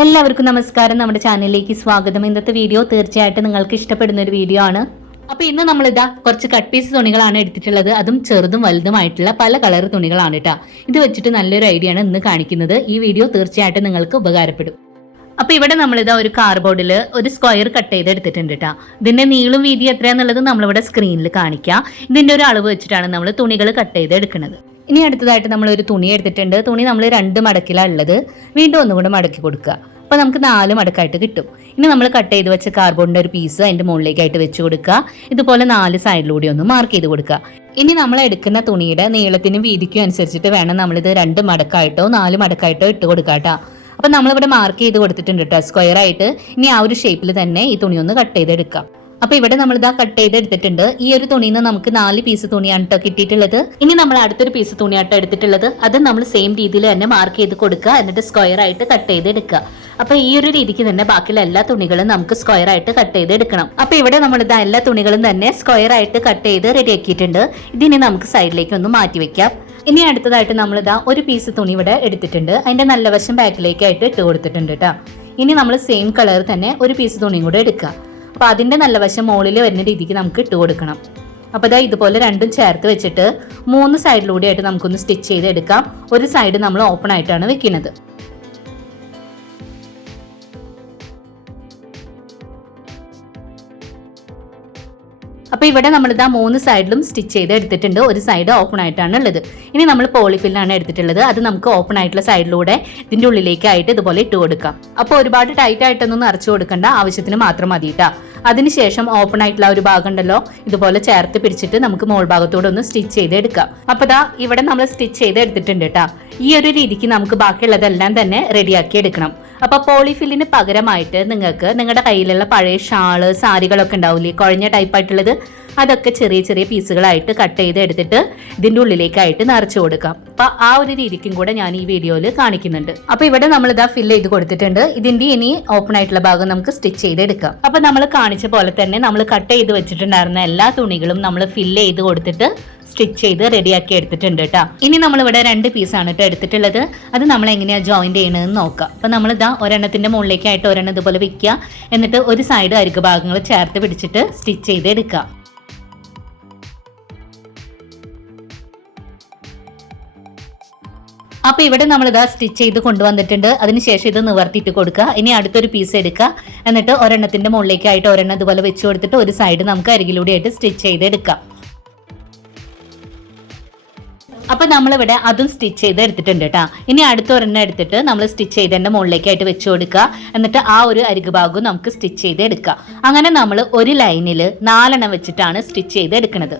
എല്ലാവർക്കും നമസ്കാരം. നമ്മുടെ ചാനലിലേക്ക് സ്വാഗതം. ഇന്നത്തെ വീഡിയോ തീർച്ചയായിട്ടും നിങ്ങൾക്ക് ഇഷ്ടപ്പെടുന്ന ഒരു വീഡിയോ ആണ്. അപ്പൊ ഇന്ന് നമ്മളിതാ കുറച്ച് കട്ട് പീസ് തുണികളാണ് എടുത്തിട്ടുള്ളത്. അതും ചെറുതും വലുതുമായിട്ടുള്ള പല കളർ തുണികളാണ് കേട്ടോ. ഇത് വെച്ചിട്ട് നല്ലൊരു ഐഡിയ ആണ് ഇന്ന് കാണിക്കുന്നത്. ഈ വീഡിയോ തീർച്ചയായിട്ടും നിങ്ങൾക്ക് ഉപകാരപ്പെടും. അപ്പൊ ഇവിടെ നമ്മളിതാ ഒരു കാർഡ്ബോർഡിൽ ഒരു സ്ക്വയർ കട്ട് ചെയ്ത് എടുത്തിട്ടുണ്ട് കേട്ടോ. ഇതിന്റെ നീളും വീതി എത്രയാന്നുള്ളത് നമ്മളിവിടെ സ്ക്രീനിൽ കാണിക്കാം. ഇതിന്റെ ഒരു അളവ് വെച്ചിട്ടാണ് നമ്മൾ തുണികൾ കട്ട് ചെയ്ത് എടുക്കുന്നത്. ഇനി അടുത്തതായിട്ട് നമ്മൾ ഒരു തുണി എടുത്തിട്ടുണ്ട്. തുണി നമ്മൾ 2 മടക്കിലാണ് ഉള്ളത്. വീണ്ടും ഒന്നുകൂടെ മടക്കി കൊടുക്കുക. അപ്പോൾ നമുക്ക് 4 മടക്കായിട്ട് കിട്ടും. ഇനി നമ്മൾ കട്ട് ചെയ്ത് വെച്ച കാർഡ്ബോർഡിന്റെ ഒരു പീസ് അതിന്റെ മുകളിലേക്കായിട്ട് വെച്ച് കൊടുക്കുക. ഇതുപോലെ 4 സൈഡിലൂടെ ഒന്ന് മാർക്ക് ചെയ്ത് കൊടുക്കുക. ഇനി നമ്മൾ എടുക്കുന്ന തുണിയുടെ നീളത്തിനും വീതിക്കും അനുസരിച്ചിട്ട് വേണം നമ്മളിത് 2 മടക്കായിട്ടോ 4 മടക്കായിട്ടോ ഇട്ട് കൊടുക്കുക കേട്ടോ. അപ്പം നമ്മളിവിടെ മാർക്ക് ചെയ്ത് കൊടുത്തിട്ടുണ്ട് കേട്ടോ, സ്ക്വയർ ആയിട്ട്. ഇനി ആ ഒരു ഷേപ്പിൽ തന്നെ ഈ തുണി ഒന്ന് കട്ട് ചെയ്തെടുക്കാം. അപ്പൊ ഇവിടെ നമ്മൾ ഇതാ കട്ട് ചെയ്തെടുത്തിട്ടുണ്ട്. ഈ ഒരു തുണിയിൽ നിന്ന് നമുക്ക് 4 പീസ് തുണിയാണ് കേട്ടോ കിട്ടിയിട്ടുള്ളത്. ഇനി നമ്മൾ അടുത്തൊരു പീസ് തുണിയാട്ടോ എടുത്തിട്ടുള്ളത്. അത് നമ്മൾ സെയിം രീതിയിൽ തന്നെ മാർക്ക് ചെയ്ത് കൊടുക്കുക, എന്നിട്ട് സ്ക്വയർ ആയിട്ട് കട്ട് ചെയ്തെടുക്കുക. അപ്പൊ ഈ ഒരു രീതിക്ക് തന്നെ ബാക്കിയുള്ള എല്ലാ തുണികളും നമുക്ക് സ്ക്വയർ ആയിട്ട് കട്ട് ചെയ്ത് എടുക്കണം. അപ്പൊ ഇവിടെ നമ്മൾ ഇതാ എല്ലാ തുണികളും തന്നെ സ്ക്വയർ ആയിട്ട് കട്ട് ചെയ്ത് റെഡി ആക്കിയിട്ടുണ്ട്. ഇതിനെ നമുക്ക് സൈഡിലേക്ക് ഒന്ന് മാറ്റി വെക്കാം. ഇനി അടുത്തതായിട്ട് നമ്മളിതാ ഒരു പീസ് തുണി ഇവിടെ എടുത്തിട്ടുണ്ട്. അതിന്റെ നല്ല വശം ബാക്കിലേക്കായിട്ട് ഇട്ട് കൊടുത്തിട്ടുണ്ട് കേട്ടോ. ഇനി നമ്മൾ സെയിം കളർ തന്നെ ഒരു പീസ് തുണിയും കൂടെ എടുക്കുക. അപ്പൊ അതിന്റെ നല്ല വശം മുകളിൽ വരുന്ന രീതിക്ക് നമുക്ക് ഇട്ട് കൊടുക്കണം. അപ്പൊ ഇതാ ഇതുപോലെ രണ്ടും ചേർത്ത് വെച്ചിട്ട് 3 സൈഡിലൂടെ ആയിട്ട് നമുക്കൊന്ന് സ്റ്റിച്ച് ചെയ്ത് എടുക്കാം. ഒരു സൈഡ് നമ്മൾ ഓപ്പൺ ആയിട്ടാണ് വെക്കുന്നത്. അപ്പൊ ഇവിടെ നമ്മളിതാ 3 സൈഡിലും സ്റ്റിച്ച് ചെയ്ത് എടുത്തിട്ടുണ്ട്. ഒരു സൈഡ് ഓപ്പൺ ആയിട്ടാണ് ഉള്ളത്. ഇനി നമ്മൾ പോളിഫില്ലാണ് എടുത്തിട്ടുള്ളത്. അത് നമുക്ക് ഓപ്പൺ ആയിട്ടുള്ള സൈഡിലൂടെ ഇതിന്റെ ഉള്ളിലേക്കായിട്ട് ഇതുപോലെ ഇട്ട് കൊടുക്കാം. അപ്പോൾ ഒരുപാട് ടൈറ്റ് ആയിട്ടൊന്നും നിറച്ചു കൊടുക്കേണ്ട, ആവശ്യത്തിന് മാത്രം മതി കേട്ടോ. അതിനുശേഷം ഓപ്പൺ ആയിട്ടുള്ള ഒരു ഭാഗം ഉണ്ടല്ലോ, ഇതുപോലെ ചേർത്ത് പിടിച്ചിട്ട് നമുക്ക് മോൾ ഭാഗത്തോടെ ഒന്ന് സ്റ്റിച്ച് ചെയ്ത് എടുക്കാം. അപ്പൊ ദാ ഇവിടെ നമ്മൾ സ്റ്റിച്ച് ചെയ്ത് എടുത്തിട്ടുണ്ട് കേട്ടോ. ഈ ഒരു രീതിക്ക് നമുക്ക് ബാക്കിയുള്ളതെല്ലാം തന്നെ റെഡിയാക്കി എടുക്കണം. അപ്പൊ പോളിഫില്ലിന് പകരമായിട്ട് നിങ്ങൾക്ക് നിങ്ങളുടെ കയ്യിലുള്ള പഴയ ഷാള് സാരികളൊക്കെ ഉണ്ടാവില്ലേ, കുഴഞ്ഞ ടൈപ്പായിട്ടുള്ളത്, അതൊക്കെ ചെറിയ ചെറിയ പീസുകളായിട്ട് കട്ട് ചെയ്ത് എടുത്തിട്ട് ഇതിന്റെ ഉള്ളിലേക്കായിട്ട് നിറച്ചു കൊടുക്കാം. അപ്പൊ ആ ഒരു രീതിക്കും കൂടെ ഞാൻ ഈ വീഡിയോയിൽ കാണിക്കുന്നുണ്ട്. അപ്പൊ ഇവിടെ നമ്മൾ ഇതാ ഫില്ല് ചെയ്ത് കൊടുത്തിട്ടുണ്ട്. ഇതിന്റെ ഇനി ഓപ്പൺ ആയിട്ടുള്ള ഭാഗം നമുക്ക് സ്റ്റിച്ച് ചെയ്ത് എടുക്കാം. അപ്പൊ നമ്മൾ കാണിച്ച പോലെ തന്നെ നമ്മൾ കട്ട് ചെയ്ത് വെച്ചിട്ടുണ്ടായിരുന്ന എല്ലാ തുണികളും നമ്മൾ ഫില്ല് ചെയ്ത് കൊടുത്തിട്ട് സ്റ്റിച്ച് ചെയ്ത് റെഡിയാക്കി എടുത്തിട്ടുണ്ട് കേട്ടോ. ഇനി നമ്മളിവിടെ 2 പീസാണ് കേട്ടോ എടുത്തിട്ടുള്ളത്. അത് നമ്മൾ എങ്ങനെയാ ജോയിന്റ് ചെയ്യണമെന്ന് നോക്കാം. അപ്പൊ നമ്മളിതാ ഒരെണ്ണത്തിന്റെ മുകളിലേക്കായിട്ട് ഒരെണ്ണം ഇതുപോലെ വെക്കുക. എന്നിട്ട് ഒരു സൈഡ് അരികു ഭാഗങ്ങൾ ചേർത്ത് പിടിച്ചിട്ട് സ്റ്റിച്ച് ചെയ്ത് എടുക്കുക. അപ്പൊ ഇവിടെ നമ്മൾ ഇതാ സ്റ്റിച്ച് ചെയ്ത് കൊണ്ടുവന്നിട്ടുണ്ട്. അതിനുശേഷം ഇത് നിവർത്തിയിട്ട് കൊടുക്കുക. ഇനി അടുത്തൊരു പീസ് എടുക്കുക. എന്നിട്ട് ഒരെണ്ണത്തിന്റെ മുകളിലേക്കായിട്ട് ഒരെണ്ണം ഇതുപോലെ വെച്ച് കൊടുത്തിട്ട് ഒരു സൈഡ് നമുക്ക് അരികിലൂടെ ആയിട്ട് സ്റ്റിച്ച് ചെയ്ത് എടുക്കാം. അപ്പൊ നമ്മളിവിടെ അതും സ്റ്റിച്ച് ചെയ്ത് എടുത്തിട്ടുണ്ട് കേട്ടോ. ഇനി അടുത്ത ഒരെണ്ണം എടുത്തിട്ട് നമ്മൾ സ്റ്റിച്ച് ചെയ്തതിന്റെ മുകളിലേക്കായിട്ട് വെച്ച് കൊടുക്കുക. എന്നിട്ട് ആ ഒരു അരികു ഭാഗവും നമുക്ക് സ്റ്റിച്ച് ചെയ്ത് എടുക്കുക. അങ്ങനെ നമ്മൾ ഒരു ലൈനിൽ 4 എണ്ണം വെച്ചിട്ടാണ് സ്റ്റിച്ച് ചെയ്ത് എടുക്കുന്നത്.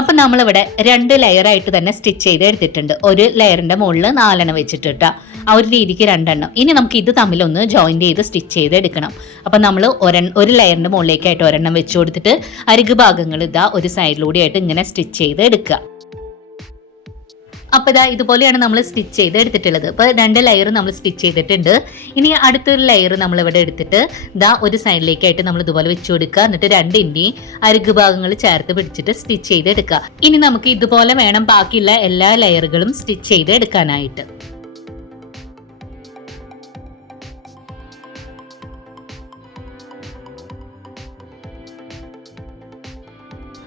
അപ്പൊ നമ്മളിവിടെ 2 ലെയറായിട്ട് തന്നെ സ്റ്റിച്ച് ചെയ്ത് എടുത്തിട്ടുണ്ട്. ഒരു ലെയറിന്റെ മുകളിൽ 4 എണ്ണം വെച്ചിട്ട് കേട്ടോ. ആ ഒരു രീതിക്ക് 2 എണ്ണം. ഇനി നമുക്ക് ഇത് തമ്മിലൊന്ന് ജോയിന്റ് ചെയ്ത് സ്റ്റിച്ച് ചെയ്ത് എടുക്കണം. അപ്പൊ നമ്മൾ ഒരു ലെയറിന്റെ മുകളിലേക്കായിട്ട് ഒരെണ്ണം വെച്ച് കൊടുത്തിട്ട് അരികു ഭാഗങ്ങൾ ഇതാ ഒരു സൈഡിലൂടെ ആയിട്ട് ഇങ്ങനെ സ്റ്റിച്ച് ചെയ്ത് എടുക്കുക. അപ്പൊ ഇതാ ഇതുപോലെയാണ് നമ്മൾ സ്റ്റിച്ച് ചെയ്ത് എടുത്തിട്ടുള്ളത്. അപ്പൊ 2 ലെയർ നമ്മൾ സ്റ്റിച്ച് ചെയ്തിട്ടുണ്ട്. ഇനി അടുത്തൊരു ലെയർ നമ്മൾ ഇവിടെ എടുത്തിട്ട് ഇതാ ഒരു സൈഡിലേക്കായിട്ട് നമ്മൾ ഇതുപോലെ വെച്ച് കൊടുക്കുക. എന്നിട്ട് 2 അരികു ഭാഗങ്ങൾ ചേർത്ത് പിടിച്ചിട്ട് സ്റ്റിച്ച് ചെയ്ത് എടുക്കുക. ഇനി നമുക്ക് ഇതുപോലെ വേണം ബാക്കിയുള്ള എല്ലാ ലെയറുകളും സ്റ്റിച്ച് ചെയ്ത് എടുക്കാനായിട്ട്.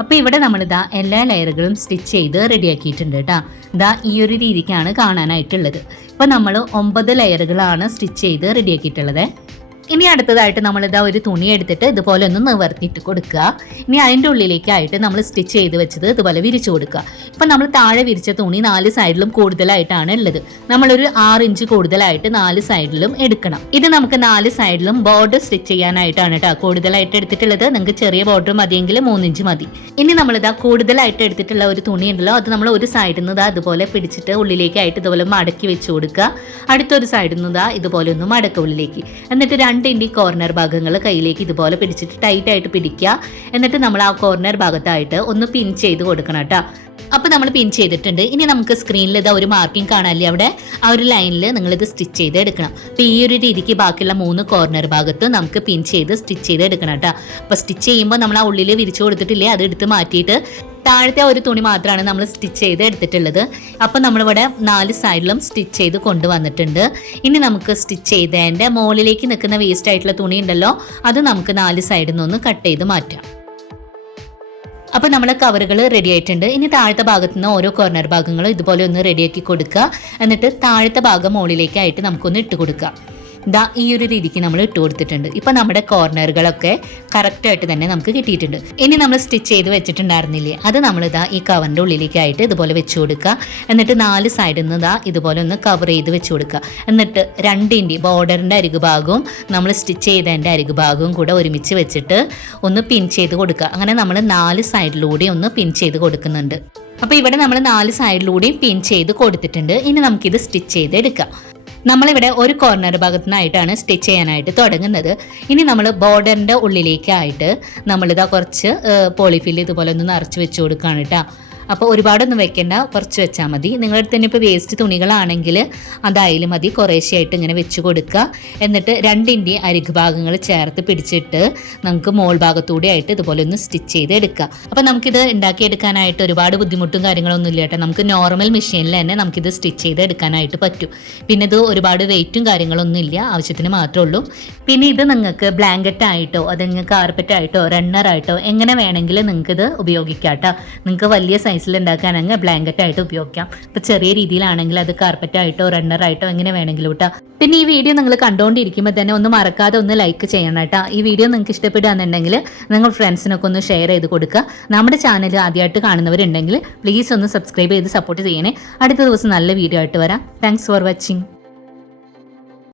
അപ്പൊ ഇവിടെ നമ്മളിതാ എല്ലാ ലെയറുകളും സ്റ്റിച്ച് ചെയ്ത് റെഡിയാക്കിയിട്ടുണ്ട് കേട്ടോ. ഇതാ ഈ ഒരു രീതിക്കാണ് കാണാനായിട്ടുള്ളത്. ഇപ്പൊ നമ്മൾ 9 ലെയറുകളാണ് സ്റ്റിച്ച് ചെയ്ത് റെഡിയാക്കിയിട്ടുള്ളത്. ഇനി അടുത്തതായിട്ട് നമ്മളിതാ ഒരു തുണി എടുത്തിട്ട് ഇതുപോലെ ഒന്ന് നിവർത്തിയിട്ട് കൊടുക്കുക. ഇനി അതിൻ്റെ ഉള്ളിലേക്കായിട്ട് നമ്മൾ സ്റ്റിച്ച് ചെയ്ത് വെച്ചത് ഇതുപോലെ വിരിച്ചു കൊടുക്കുക. ഇപ്പം നമ്മൾ താഴെ വിരിച്ച തുണി 4 സൈഡിലും കൂടുതലായിട്ടാണ് ഉള്ളത്. നമ്മളൊരു 6 ഇഞ്ച് കൂടുതലായിട്ട് 4 സൈഡിലും എടുക്കണം. ഇത് നമുക്ക് 4 സൈഡിലും ബോർഡർ സ്റ്റിച്ച് ചെയ്യാനായിട്ടാണ് കേട്ടോ കൂടുതലായിട്ട് എടുത്തിട്ടുള്ളത്. നിങ്ങൾക്ക് ചെറിയ ബോർഡർ മതിയെങ്കിൽ 3 ഇഞ്ച് മതി. ഇനി നമ്മളിതാ കൂടുതലായിട്ട് എടുത്തിട്ടുള്ള ഒരു തുണി ഉണ്ടല്ലോ, അത് നമ്മൾ ഒരു സൈഡിൽ നിന്ന് ഇതാ അതുപോലെ പിടിച്ചിട്ട് ഉള്ളിലേക്കായിട്ട് ഇതുപോലെ മടക്കി വെച്ച് കൊടുക്കുക. അടുത്തൊരു സൈഡിൽ നിന്ന് ഇതാ ഇതുപോലെ ഒന്ന് മടക്കുക ഉള്ളിലേക്ക്. എന്നിട്ട് 2 കോർണർ ഭാഗങ്ങൾ കയ്യിലേക്ക് ഇതുപോലെ പിടിച്ചിട്ട് ടൈറ്റ് ആയിട്ട് പിടിക്കുക. എന്നിട്ട് നമ്മൾ ആ കോർണർ ഭാഗത്തായിട്ട് ഒന്ന് പിൻ ചെയ്ത് കൊടുക്കണം കേട്ടോ. അപ്പൊ നമ്മൾ പിൻ ചെയ്തിട്ടുണ്ട്. ഇനി നമുക്ക് സ്ക്രീനിൽ ഇതാ ഒരു മാർക്കിംഗ് കാണാല്ലേ, അവിടെ ആ ഒരു ലൈനിൽ നിങ്ങളിത് സ്റ്റിച്ച് ചെയ്ത് എടുക്കണം. അപ്പൊ ഈ ഒരു രീതിക്ക് ബാക്കിയുള്ള 3 കോർണർ ഭാഗത്ത് നമുക്ക് പിൻ ചെയ്ത് സ്റ്റിച്ച് ചെയ്ത് എടുക്കണം കേട്ടോ. അപ്പൊ സ്റ്റിച്ച് ചെയ്യുമ്പോൾ നമ്മൾ ആ ഉള്ളിൽ വിരിച്ചു കൊടുത്തിട്ടില്ലേ, അത് എടുത്ത് മാറ്റിയിട്ട് താഴത്തെ ഒരു തുണി മാത്രമാണ് നമ്മൾ സ്റ്റിച്ച് ചെയ്ത് എടുത്തിട്ടുള്ളത്. അപ്പോൾ നമ്മളിവിടെ 4 സൈഡിലും സ്റ്റിച്ച് ചെയ്ത് കൊണ്ടുവന്നിട്ടുണ്ട്. ഇനി നമുക്ക് സ്റ്റിച്ച് ചെയ്തതിൻ്റെ മുകളിലേക്ക് നിൽക്കുന്ന വേസ്റ്റ് ആയിട്ടുള്ള തുണി ഉണ്ടല്ലോ, അത് നമുക്ക് 4 സൈഡിൽ നിന്നൊന്ന് കട്ട് ചെയ്ത് മാറ്റാം. അപ്പോൾ നമ്മളെ കവറുകൾ റെഡി ആയിട്ടുണ്ട്. ഇനി താഴത്തെ ഭാഗത്തു നിന്ന് ഓരോ കോർണർ ഭാഗങ്ങളും ഇതുപോലെ ഒന്ന് റെഡിയാക്കി കൊടുക്കുക. എന്നിട്ട് താഴത്തെ ഭാഗം മുകളിലേക്കായിട്ട് നമുക്കൊന്ന് ഇട്ട് കൊടുക്കാം. ഈ ഒരു രീതിക്ക് നമ്മൾ ഇട്ട് കൊടുത്തിട്ടുണ്ട്. ഇപ്പം നമ്മുടെ കോർണറുകളൊക്കെ കറക്റ്റായിട്ട് തന്നെ നമുക്ക് കിട്ടിയിട്ടുണ്ട്. ഇനി നമ്മൾ സ്റ്റിച്ച് ചെയ്ത് വെച്ചിട്ടുണ്ടായിരുന്നില്ലേ, അത് നമ്മൾ ഈ കവറിൻ്റെ ഉള്ളിലേക്കായിട്ട് ഇതുപോലെ വെച്ച് കൊടുക്കുക. എന്നിട്ട് 4 സൈഡിൽ നിന്ന് ഇതുപോലെ ഒന്ന് കവർ ചെയ്ത് വെച്ച് കൊടുക്കുക. എന്നിട്ട് 2 ബോർഡറിൻ്റെ അരികു ഭാഗവും നമ്മൾ സ്റ്റിച്ച് ചെയ്തതിൻ്റെ അരികു ഭാഗവും കൂടെ ഒരുമിച്ച് വെച്ചിട്ട് ഒന്ന് പിൻ ചെയ്ത് കൊടുക്കുക. അങ്ങനെ നമ്മൾ 4 സൈഡിലൂടെ ഒന്ന് പിൻ ചെയ്ത് കൊടുക്കുന്നുണ്ട്. അപ്പോൾ ഇവിടെ നമ്മൾ 4 സൈഡിലൂടെയും പിൻ ചെയ്ത് കൊടുത്തിട്ടുണ്ട്. ഇനി നമുക്കിത് സ്റ്റിച്ച് ചെയ്ത് എടുക്കാം. നമ്മളിവിടെ ഒരു കോർണർ ഭാഗത്തുനിന്നായിട്ടാണ് സ്റ്റിച്ച് ചെയ്യാനായിട്ട് തുടങ്ങുന്നത്. ഇനി നമ്മൾ ബോർഡറിൻ്റെ ഉള്ളിലേക്കായിട്ട് നമ്മളിതാ കുറച്ച് പോളിഫിൽ ഇതുപോലെ ഒന്ന് നിറച്ച് വെച്ച് കൊടുക്കുകയാണ് കേട്ടോ. അപ്പോൾ ഒരുപാടൊന്നും വെക്കേണ്ട, കുറച്ച് വെച്ചാൽ മതി. നിങ്ങളുടെ അടുത്ത് തന്നെ ഇപ്പോൾ വേസ്റ്റ് തുണികളാണെങ്കിൽ അതായാലും മതി. കുറേശ്ശെയായിട്ട് ഇങ്ങനെ വെച്ച് കൊടുക്കുക. എന്നിട്ട് 2 അരികു ഭാഗങ്ങൾ ചേർത്ത് പിടിച്ചിട്ട് നമുക്ക് മോൾ ഭാഗത്തൂടെ ആയിട്ട് ഇതുപോലെ ഒന്ന് സ്റ്റിച്ച് ചെയ്ത് എടുക്കുക. അപ്പോൾ നമുക്കിത് ഉണ്ടാക്കിയെടുക്കാനായിട്ട് ഒരുപാട് ബുദ്ധിമുട്ടും കാര്യങ്ങളൊന്നും ഇല്ല കേട്ടോ. നമുക്ക് നോർമൽ മെഷീനിൽ തന്നെ നമുക്കിത് സ്റ്റിച്ച് ചെയ്ത് എടുക്കാനായിട്ട് പറ്റും. പിന്നെ ഇത് ഒരുപാട് വെയിറ്റും കാര്യങ്ങളൊന്നും ഇല്ല, ആവശ്യത്തിന് മാത്രമേ ഉള്ളൂ. പിന്നെ ഇത് നിങ്ങൾക്ക് ബ്ലാങ്കറ്റ് ആയിട്ടോ അല്ലെങ്കിൽ കാർപ്പറ്റ് ആയിട്ടോ റണ്ണറായിട്ടോ എങ്ങനെ വേണമെങ്കിലും നിങ്ങൾക്കിത് ഉപയോഗിക്കാം കേട്ടോ. നിങ്ങൾക്ക് വലിയ സൈസിൽ ഉണ്ടാക്കാനാണെങ്കിൽ ബ്ലാങ്കറ്റ് ആയിട്ട് ഉപയോഗിക്കാം. ഇപ്പോൾ ചെറിയ രീതിയിലാണെങ്കിൽ അത് കാർപ്പറ്റ് ആയിട്ടോ റണ്ണറായിട്ടോ എങ്ങനെ വേണമെങ്കിലും കേട്ടോ. പിന്നെ ഈ വീഡിയോ നിങ്ങൾ കണ്ടുകൊണ്ടിരിക്കുമ്പോൾ തന്നെ ഒന്ന് മറക്കാതെ ഒന്ന് ലൈക്ക് ചെയ്യണം കേട്ടോ. ഈ വീഡിയോ നിങ്ങൾക്ക് ഇഷ്ടപ്പെടുകയാണെന്നുണ്ടെങ്കിൽ നിങ്ങൾ ഫ്രണ്ട്സിനൊക്കെ ഒന്ന് ഷെയർ ചെയ്ത് കൊടുക്കുക. നമ്മുടെ ചാനൽ ആദ്യമായിട്ട് കാണുന്നവരുണ്ടെങ്കിൽ പ്ലീസ് ഒന്ന് സബ്സ്ക്രൈബ് ചെയ്ത് സപ്പോർട്ട് ചെയ്യണേ. അടുത്ത ദിവസം നല്ല വീഡിയോ ആയിട്ട് വരാം. Thanks for watching.